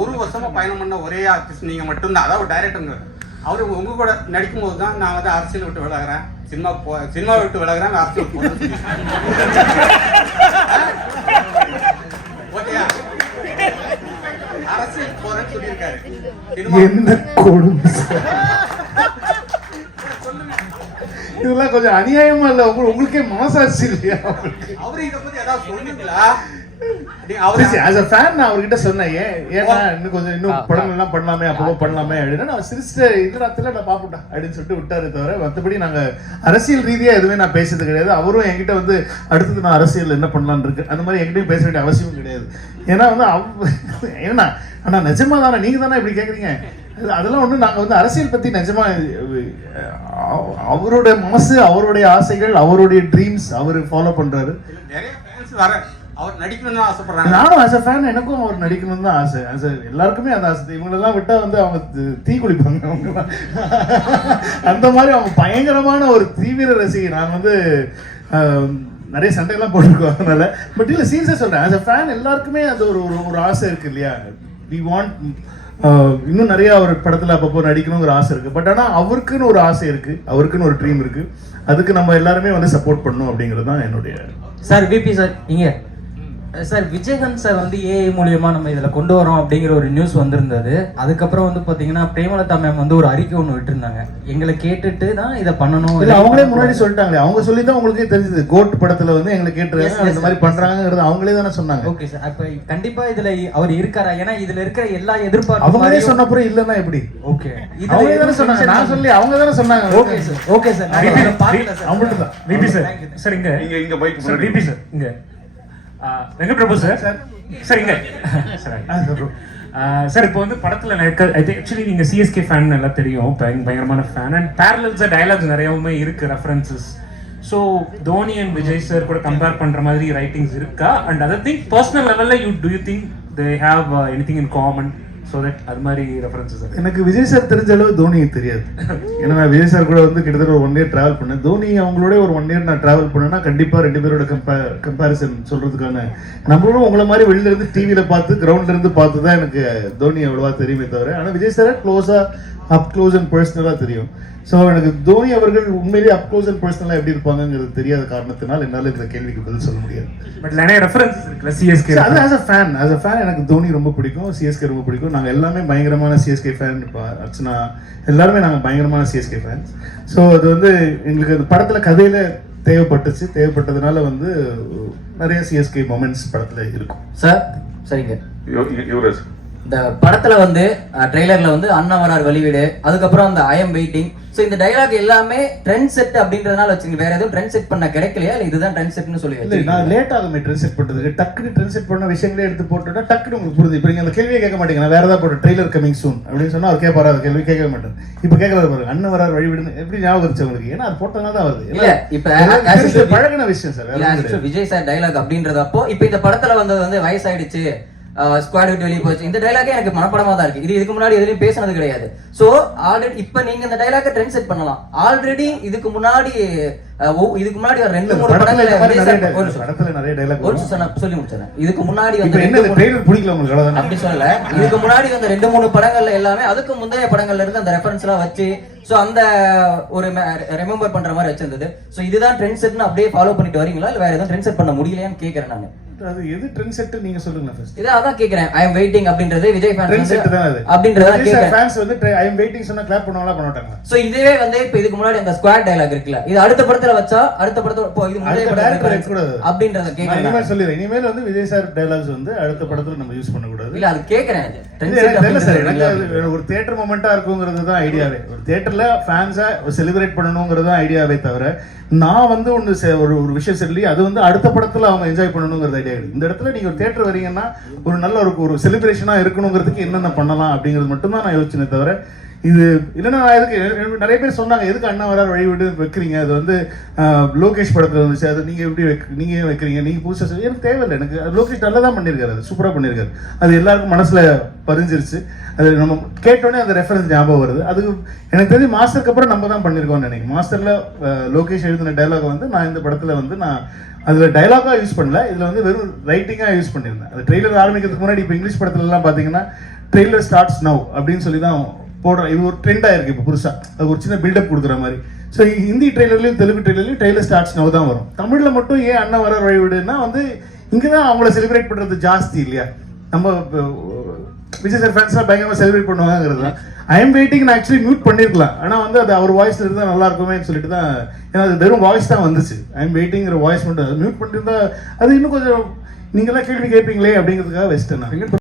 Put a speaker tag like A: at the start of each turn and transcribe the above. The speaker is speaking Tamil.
A: ஒரு வருஷமா பயணம் பண்ண ஒரே ஆர்டிஸ்ட் நீங்க மட்டும்தான். அதாவது டைரக்டருங்க அவரு உங்க கூட நடிக்கும் போது தான் நான் வந்து அரசியல் விட்டு விலகுறேன். சினிமா போ சினிமா விட்டு விலகுறேன் அரசியல். ஓகேயா அரசியல் போறேன்னு சொல்லியிருக்காரு.
B: என்ன கொடுமை? இதெல்லாம் கொஞ்சம் அநியாயமா இல்ல உங்களுக்கு உங்களுக்கே மனசாட்சி இல்லையா? அவருக்கு
A: அவரு இதை பத்தி ஏதாவது அவரு
B: ஆஸ் அ ஃபேன் நான் அவர்கிட்ட சொன்னேன் ஏன் ஏன்னா இன்னும் கொஞ்சம் இன்னும் படம் எல்லாம் பண்ணலாமே அப்பப்போ பண்ணலாமே அப்படின்னா நான் சிரிச்சிட்டு இது ராத்திரில நான் பாப்புட்டா அப்படின்னு சொல்லிட்டு விட்டாரு தவிர மற்றபடி நாங்க அரசியல் ரீதியா எதுவுமே நான் பேசுறது கிடையாது. அவரும் என்கிட்ட வந்து அடுத்தது நான் அரசியல் என்ன பண்ணலாம்னு இருக்கு? அந்த மாதிரி என்கிட்டயும் பேச வேண்டிய அவசியம் கிடையாது. ஏன்னா வந்து அவ் ஏன்னா ஆனா நிஜமா தானே நீங்க தானே இப்படி கேக்குறீங்க? அது- அதெல்லாம் ஒண்ணு நாங்க வந்து அரசியல் பத்தி நிஜமா அஹ், அவருடைய மனசு அவருடைய ஆசைகள் அவருடைய ட்ரீம்ஸ் அவர் ஃபாலோ பண்றாரு.
A: நிறைய ஃபேன்ஸ் வர அவர் நடிக்கணும்னு ஆசைப்படுறாங்க.
B: நானும் ஆஸ் அ ஃபேன் எனக்கும் அவர் நடிக்கணும்னு தான் ஆசை. A எல்லாருக்குமே அந்த ஆசை. இவங்களெல்லாம் விட்டா வந்து அவங்க தி- குளிப்பாங்க அவங்க. அந்த மாதிரி அவங்க பயங்கரமான ஒரு தீவிர ரசிகை. நான் வந்து நிறைய சண்டையெல்லாம் போட்டிருக்கோம் அதனால. பட் இல்லை சீரியஸாக சொல்றேன். ஆஸ் அ ஃபேன் எல்லாருக்குமே அது ஒரு ஒரு ஒரு ஆசை இருக்கு இல்லையா? வி வாண்ட் இன்னும் நிறைய அவர் படத்துல அப்பப்போ நடிக்கணுங்கிற ஆசை இருக்கு. பட் ஆனா அவருக்குன்னு ஒரு ஆசை இருக்கு. அவருக்குன்னு ஒரு ட்ரீம் இருக்கு. அதுக்கு நம்ம எல்லாருமே வந்து சப்போர்ட் பண்ணணும் அப்படிங்கிறது தான் என்னுடைய
C: சார் பிபி சார் இங்க. சார் விஜயகாந்த் சார் வந்து ஏஐ மூலியமா நம்ம இதுல கொண்டு வரோம் அப்படிங்கிற ஒரு நியூஸ் வந்திருந்தது. அதுக்கப்புறம் வந்து பாத்தீங்கன்னா பிரேமலதா மேம் வந்து ஒரு அறிக்கை ஒன்று விட்டுருந்தாங்க. எங்களை கேட்டுட்டு தான் இதை பண்ணணும்.
B: இல்ல அவங்களே முன்னாடி சொல்லிட்டாங்களே. அவங்க சொல்லி தான் உங்களுக்கே தெரிஞ்சது. கோட் படத்துல வந்து எங்களை கேட்டுருக்காங்க அந்த மாதிரி
C: yes.
B: பண்றாங்கிறது அவங்களே தானே சொன்னாங்க.
C: ஓகே சார் அப்ப கண்டிப்பா இதுல அவர் இருக்காரா? ஏன்னா இதுல இருக்கிற எல்லா எதிர்பார்ப்பு
B: அவங்களே சொன்ன அப்புறம் இல்லைன்னா எப்படி?
C: ஓகே
B: அவங்களே தானே சொன்னாங்க. நான் சொல்லி அவங்க தானே சொன்னாங்க.
C: ஓகே சார் ஓகே சார் இதை
B: அவங்கள்ட்ட தான்.
D: VP sir
C: Thank you.
D: Sir இங்க.
E: இங்க இங்க பைக்
D: சார் விபி சார் இங்க. ஆ, Venkat Prabhu sir?
B: Sir.
D: Sir இப்போ வந்து படத்துல ஆக்சுவலி நீங்க சிஎஸ்கே ஃபேன் நல்லா தெரியும். பயங்க- பயங்கரமான ஃபேன் அண்ட் பேரலல்ஸ் டயலாக்ஸ் நிறையவுமே இருக்கு references so Dhoni and Vijay sir கூட கம்பேர் பண்ற மாதிரி ரைட்டிங்ஸ் இருக்கா? அண்ட் அதர் திங் பர்சனல் லெவல்ல you do you think they have any thing in common so that அது மாதிரி ரெஃபரன்சஸ்
B: எனக்கு விஜய் சார் தெரிஞ்ச அளவு தோனி தெரியாது. ஏன்னா நான் விஜய் சார் கூட வந்து கிட்டத்தட்ட ஒரு ஒன் இயர் ட்ராவல் பண்ணேன். தோனி அவங்களோட ஒரு ஒன் இயர் நான் ட்ராவல் பண்ணேன்னா கண்டிப்பாக ரெண்டு பேரோட கம்பே கம்பேரிசன் சொல்கிறதுக்கான நம்மளும் உங்களை மாதிரி வெளியில இருந்து பார்த்து கிரவுண்ட்ல இருந்து பார்த்து தான் எனக்கு தோனி அவ்வளோவா தெரியுமே தவிர ஆனால் விஜய் சார் க்ளோஸாக அப் க்ளோஸ் அண்ட் பர்சனலா தெரியும். ஸோ எனக்கு தோனி அவர்கள் உண்மையிலேயே அப் க்ளோஸ் அண்ட் பர்சனலா எப்படி இருப்பாங்கங்கிறது தெரியாத காரணத்தினால் என்னால இந்த கேள்விக்கு பதில் சொல்ல முடியாது.
D: பட் நிறைய ரெஃபரன்சஸ் இருக்குல்ல சிஎஸ்கே
B: அது as a fan as a fan எனக்கு தோனி ரொம்ப பிடிக்கும் சிஎஸ்கே ரொம்ப பிடிக்கும். நாங்கள் எல்லாமே பயங்கரமான சிஎஸ்கே ஃபேன் இப்போ அர்ச்சனா எல்லாருமே நாங்கள் பயங்கரமான சிஎஸ்கே ஃபேன்ஸ் ஸோ அது வந்து எங்களுக்கு அது படத்தில் கதையில் தேவைப்பட்டுச்சு. தேவைப்பட்டதுனால வந்து நிறைய சிஎஸ்கே மொமெண்ட்ஸ் படத்தில் இருக்கும்.
F: சார் சரிங்க.
E: யுவராஜ்.
F: இந்த படத்துல வந்து ட்ரெய்லர்ல வந்து அண்ணா வரார் வெளிவீடு அதுக்கப்புறம் அந்த ஐ எம் வெயிட்டிங் ஸோ இந்த டைலாக் எல்லாமே ட்ரெண்ட் செட் அப்படின்றதுனால வச்சுங்க வேற எதுவும் ட்ரெண்ட் செட் பண்ண கிடைக்கலையா? இல்ல இதுதான் ட்ரெண்ட் செட்னு சொல்லி?
B: நான் லேட் ஆகுமே ட்ரெண்ட் செட் பண்ணுறதுக்கு டக்குனு ட்ரெண்ட் செட் பண்ண விஷயங்களே எடுத்து போட்டோன்னா டக்குனு உங்களுக்கு புரியுது இப்போ நீங்கள் அந்த கேள்வியே கேட்க மாட்டீங்க நான் வேற ஏதாவது போட்டு ட்ரெய்லர் கமிங் சூன் அப்படின்னு சொன்னா அவர் கேட்பாரு அந்த கேள்வி கேட்கவே மாட்டேன் இப்போ கேட்கறது பாருங்க அண்ணன் வரார் வழிவிடுன்னு எப்படி ஞாபகம் இருந்துச்சு உங்களுக்கு? ஏன்னா அது போட்டனால தான் வருது.
F: இல்ல இப்ப
B: பழகின விஷயம் சார்.
F: விஜய் சார் டைலாக் அப்படின்றது அப்போ இப்போ இந்த படத்துல வந்தது வந்து வயசாயிடுச்சு. ஸ்குவாட் விட்டு வெளியே போச்சு. இந்த டைலாகே எனக்கு மனப்படமா தான் இருக்கு. இது இதுக்கு முன்னாடி எதுலயும் பேசினது கிடையாது. சோ ஆல்ரெடி இப்ப நீங்க இந்த டைலாக ட்ரெண்ட் செட் பண்ணலாம். ஆல்ரெடி இதுக்கு முன்னாடி இதுக்கு முன்னாடி ரெண்டு மூணு சார் ஒரு நிமிஷம். சொல்லி முடிச்சிடறேன். இதுக்கு முன்னாடி வந்து? அப்படி சொல்லல. இதுக்கு முன்னாடி வந்த ரெண்டு மூணு படங்கள்ல எல்லாமே அதுக்கு முந்தைய படங்கள்ல இருந்து அந்த ரெஃபரன்ஸ் எல்லாம் வச்சு சோ அந்த ஒரு ரிமெம்பர் பண்ற மாதிரி வச்சிருந்தது. சோ இதுதான் ட்ரெண்ட் செட்னு அப்படியே ஃபாலோ பண்ணிட்டு வரீங்களா? இல்ல வேற எதுவும் ட்ரெண்ட் செட் பண்ண முடியலையான்னு கேக்குறேன் நான்.
B: அது எது ட்ரெண்ட் செட் நீங்க சொல்லுங்க ஃபர்ஸ்ட்
F: இதை அதான் கேக்குறேன். ஐ எம் வெயிட்டிங் அப்படின்றது விஜய்
B: ட்ரெண்ட்
F: ஃபேன்ஸ்
B: செட் தான் அது.
F: அப்படின்றத கேக்குறேன்.
B: ஃபேன்ஸ் வந்து ஐ அம் வெயிட்டிங் சொன்னா கிளாப் பண்ணுவாங்களா பண்ண மாட்டாங்களா
F: சோ இதுவே வந்து இப்ப இதுக்கு முன்னாடி அந்த ஸ்குவாட் டயலாக் இருக்குல்ல. இது அடுத்த படத்துல வச்சா அடுத்த படத்துல இப்போ இது
B: director
F: reference
B: வைக்கக்கூடாது.
F: அப்படின்றத கேக்குறேன்
B: இனிமேல்
F: நான்.
B: சொல்லிடுறேன். இனிமேல் வந்து விஜய் சார் டைலாக்ஸ் வந்து அடுத்த படத்துல நம்ம யூஸ் பண்ணக்கூடாது.
F: இல்ல அது கேக்குறேன். ட்ரெண்ட் செட்
B: ஒரு தியேட்டர் மொமெண்டா இருக்குங்கிறது தான் ஐடியாவே ஒரு தியேட்டர்ல ஃபேன்ஸை செலிப்ரேட் பண்ணணுங்கிறது தான் ஐடியாவே தவிர நான் வந்து ஒன்று ஒரு ஒரு விஷயம் சொல்லி அது வந்து அடுத்த படத்துல அவங்க என்ஜாய் பண்ணணுங்கிறது ஐடியா கிடையாது. இந்த இடத்துல நீங்க ஒரு தேட்டர் வரீங்கன்னா ஒரு நல்ல ஒரு ஒரு செலிப்ரேஷனாக இருக்கணுங்கிறதுக்கு என்னென்ன பண்ணலாம் அப்படிங்கிறது மட்டும்தான் நான் யோசிச்சேனே தவிர இது இல்லைன்னா எதுக்கு நிறைய பேர் சொன்னாங்க எதுக்கு அண்ணா வரார்? வழி விட்டு வைக்கிறீங்க. அது வந்து லோகேஷ் படத்தில் வந்துச்சு. அது நீங்கள் எப்படி வைக்க நீங்கள் வைக்கிறீங்க? நீங்கள் புதுசாக செய்ய எனக்கு தேவையில்லை. எனக்கு அது லோகேஷ் நல்லா தான் பண்ணியிருக்காரு. அது சூப்பராக பண்ணியிருக்காரு. அது எல்லாருக்கும் மனசில் பதிஞ்சிருச்சு அது நம்ம கேட்டோடனே அந்த ரெஃபரன்ஸ் ஞாபகம் வருது. அது எனக்கு தெரிஞ்சு மாஸ்டருக்கு அப்புறம் நம்ம தான் பண்ணியிருக்கோம்னு நினைக்கிறேன். மாஸ்டரில் லோகேஷ் எழுதின டைலாக் வந்து நான் இந்த படத்தில் வந்து நான் அதில் டைலாகா யூஸ் பண்ணல. இதில் வந்து வெறும் ரைட்டிங்காக யூஸ் பண்ணியிருந்தேன். அது ட்ரெய்லர் ஆரம்பிக்கிறதுக்கு முன்னாடி இப்போ இங்கிலீஷ் படத்துலலாம் எல்லாம் ட்ரெய்லர் ஸ்டார்ட்ஸ் நவ் அப்படின்னு சொல்லி தான் போடுற இது ஒரு ட்ரெண்டாக இருக்கு இப்போ புதுசாக அது ஒரு சின்ன பில்டப் கொடுக்குற மாதிரி. ஸோ ஹிந்தி ட்ரெய்லர்லையும் தெலுங்கு ட்ரெய்லர்லையும் ட்ரெய்லர் ஸ்டார்ட்ஸ் நவ் தான் வரும். தமிழில் மட்டும் ஏன் அண்ணன் வர வழிவிடுன்னா வந்து இங்கே தான் அவங்கள செலிப்ரேட் பண்ணுறது ஜாஸ்தி இல்லையா? நம்ம இப்போ, விஜய் சார் ஃபேன்ஸ்லாம் பயங்கரமாக செலிப்ரேட் பண்ணுவாங்கிறது தான். ஐ எம் வெயிட்டிங் நான் ஆக்சுவலி மியூட் பண்ணியிருக்கலாம் ஆனால் வந்து அது அவர் வாய்ஸ் இருந்தால் நல்லா இருக்குமேன்னு சொல்லிட்டு தான் ஏன்னா அது வெறும் வாய்ஸ் தான் வந்துச்சு. ஐ எம் வெயிட்டிங்கிற வாய்ஸ் மட்டும் மியூட் பண்ணிருந்தா அது இன்னும் கொஞ்சம் நீங்களாம் கேள்வி கேட்பீங்களே அப்படிங்கிறதுக்காக வச்சுட்டேன் நான்